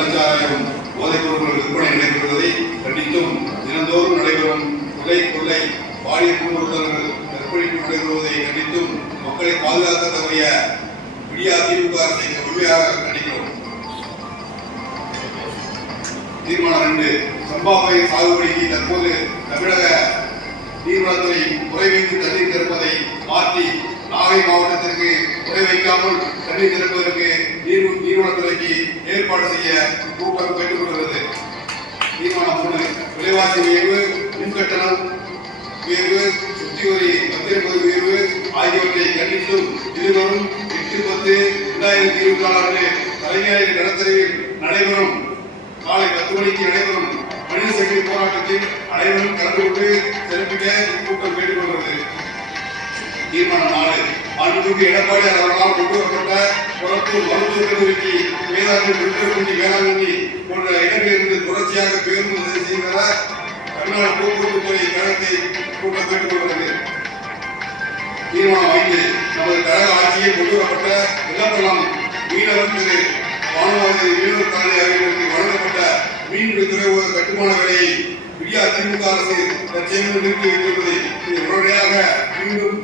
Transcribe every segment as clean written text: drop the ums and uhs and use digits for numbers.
கள்ளச்சாராயம் போதைப் பொருட்கள் விற்பனை நடைபெறுவதை கண்டித்தும் தினந்தோறும் நடைபெறும் கொள்ளை பாலியல் துன்புறுத்தல்கள் கற்பழிப்பு நடைபெறுவதை கண்டித்தும் மக்களை பாதுகாக்க தவறிய விடியா திமுக அரசை முழுமையாக கண்டிக்கிறோம். தீர்மானம் 2. சம்பா பயிர் சாகுபடிக்கு தற்போது தமிழக நீர்வளத்துறை குறை வைத்து தண்ணீர் திறப்பதை மாற்றி நாகை மாவட்டத்திற்கு குறை வைக்காமல் தண்ணீர் திறப்பதற்கு நீர்வளத்துறைக்கு ஏற்பாடு செய்ய கூட்டம் கேட்டுக்கொள்கிறது. தீர்மானம் 3. விலைவாசி உயர்வு, மின்கட்டணம் உயர்வு, சுத்தி வரி பத்திரப்பதி உயர்வு ஆகியவற்றை கண்டித்தும் இருவரும் 8/10/2024 கலைஞர் கடற்கரையில் நடைபெறும் காலை 10 மணிக்கு நடைபெறும் மனித சங்கிலி போராட்டத்தில் அனைவரும் கலந்து கொண்டு சிறப்பிக்க கூட்டம் கேட்டுக்கொள்கிறது. தீர்மானம் 4. மாண்புமிகு எடப்பாடி அவர்களால் கொண்டு வரப்பட்ட புறத்தூர் மருத்துவக் கல்லூரிக்கு வேதாந்தி திருப்பதி வேளாங்கண்ணி போன்ற இடங்களிலிருந்து தொடர்ச்சியாக பேருந்து செய்கிற தமிழ்நாடு போக்குவரத்து துறை கழகத்தை கூட்டம் கேட்டுக்கொள்கிறது. தீர்மானம் 5. நமது கழக ஆட்சியில் கொண்டு வரப்பட்ட இளம்பலம் மீனவர் திரு வானவாதி மீனவர் காலை ஆகியோருக்கு வழங்கப்பட்ட மீன்பிடி துறைமுக கட்டுமான வேலையை விடியா திமுக அரசு தற்செயலாக நிறுத்தி வைத்துள்ளது. இது உடனடியாக மீண்டும்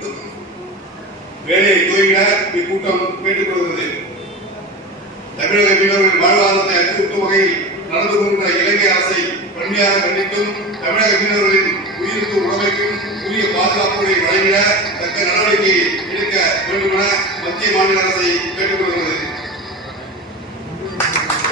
வேலையை துவங்கிட இக்கூட்டம் கேட்டுக்கொள்கிறது. தமிழக மீனவர்களின் வாழ்வாதாரத்தை அச்சுறுத்தும் வகையில் நடந்து கொண்ட இலங்கை அரசை வன்மையாக கண்டித்தும் தமிழக மீனவர்களின் உயிருக்கு உடமைக்கும் உரிய பாதுகாப்புகளை வழங்கிட தக்க நடவடிக்கை எடுக்க வேண்டும் என மத்திய மாநில அரசை